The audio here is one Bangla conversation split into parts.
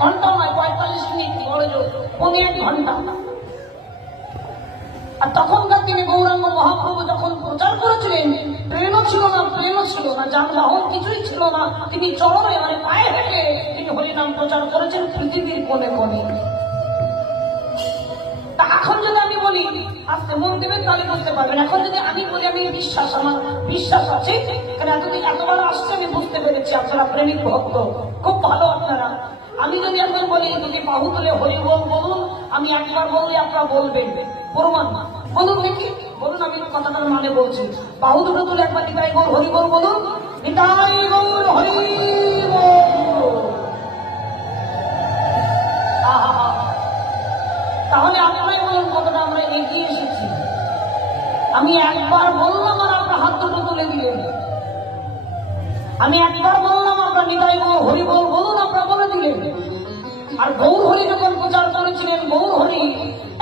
ঘন্টা নয়, 45 মিনিট, বড় জোর 1.5 ঘন্টা। আর তখনকার দিনে গৌরাঙ্গ মহাপ্রভু যখন প্রচার করেছিলেন, ট্রেনও ছিল না, প্লেনও ছিল না, যানবাহন কিছুই ছিল না, তিনি চরণে মানে পায়ে হেঁটে তিনি হরিনাম প্রচার করেছেন পৃথিবীর কোণে কোণে। তা এখন যদি আমি বলি, আজকে মন দেবেন তাহলে বুঝতে পারবেন, এখন যদি আমি বলি আমি বিশ্বাস, আমার বিশ্বাস আছে, কারণ এতদিন এতবার আসছে আমি বুঝতে পেরেছি আপনারা প্রেমিক ভক্ত, খুব ভালো আপনারা। আমি যদি এখন বলি যদি বাহু তুলে হরি বল বলুন, আমি একবার বললে আপনারা বলবেন, প্রমাণ বলুন দেখি, বলুন, আমি কথাটার মানে বলছি। বাহু দুটো তুলে একবার নিতাই গৌর হরি বল বলুন, নিতাই গৌর হরি বল। তাহলে আপনারাই বলুন কতটা আমরা এগিয়ে এসেছি। আমি একবার বললাম আর আপনার হাত দুটো তুলে দিলেন, আমি একবার বললাম আপনার নিতাই গৌর হরি বল বলুন, আপনারা বলে দিলেন। আর গৌর হরি যখন প্রচার করেছিলেন, গৌর হরি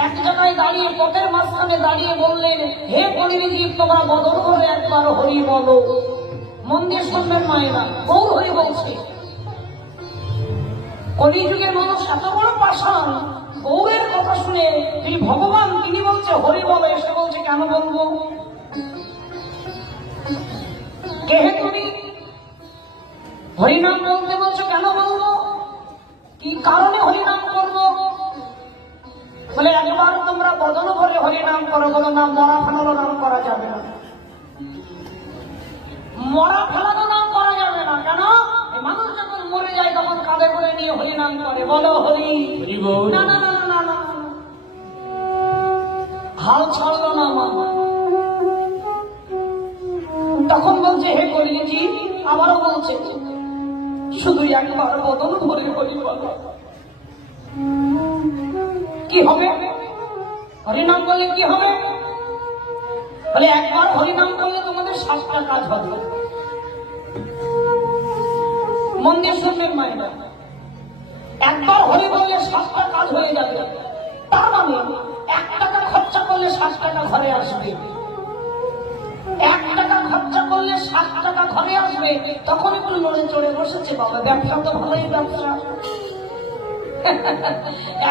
এক জায়গায় দাঁড়িয়ে পথের মাঝখানে দাঁড়িয়ে বললেন, হে কলিজীব তোমরা বদল করে একবার হরি বলো। মন দিয়ে শুনবেন মায়েরা, গৌর হরি বলছে। কলিযুগের মানুষ এত বড় পাষাণ, গৌরের কথা শুনে তিনি ভগবান, তিনি বলছে হরি বলো, এসে বলছে কেন বলবো, কে হে তুমি, হরিনাম বলতে বলছো কেন বলবো, কি কারণে হরিনাম করবো? বলে একবার তোমরা বদল ভরে হরিনাম করো, বলো না মরা ফেলানো নাম করা যাবে না, মরা ফেলানো নাম করা যাবে না। কেন? মানুষ যখন মরে যায় তখন কাঁধে করে নিয়ে হরিনাম করে, বলো হরি, না না না না না, হাল ছাড়লো না মা। তখন বলছে হে কলিজি, আবারও বলছে শুধু একবার বদল ভরে হরি বলো। কি হবে? হরিনাম বললে কি হবে? বলে একবার হরিনাম করলে তোমাদের 7টা কাজ হবে। মন দিয়ে শুনবেন মায়েরা, একবার হরি বললে 7টা কাজ হয়ে যাবে। তার মানে 1 টাকা খরচা করলে 7 টাকা ঘরে আসবে, 1 টাকা খরচা করলে 7 টাকা ঘরে আসবে। তখন একটু নড়ে চড়ে বসেছে, বাবা ব্যবসা তো ভালোই ব্যবসা।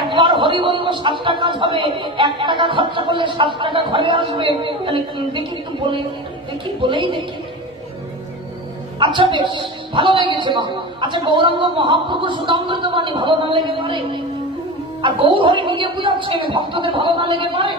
একবার হরি বলবো 7টা কাজ হবে, 1 টাকা খরচা করলে 7 টাকা ঘরে আসবে। তাহলে দেখি একটু বলে দেখি, বলেই দেখি। আচ্ছা বেশ, ভালো লেগেছে বাবা। আচ্ছা গৌরাঙ্গ মহাপ্রভু সুদামৃত বাণী ভালো না লেগে পারে? আর গৌর হরি নিজে বুঝাচ্ছেন ভক্তদের ভালো না লেগে পারে?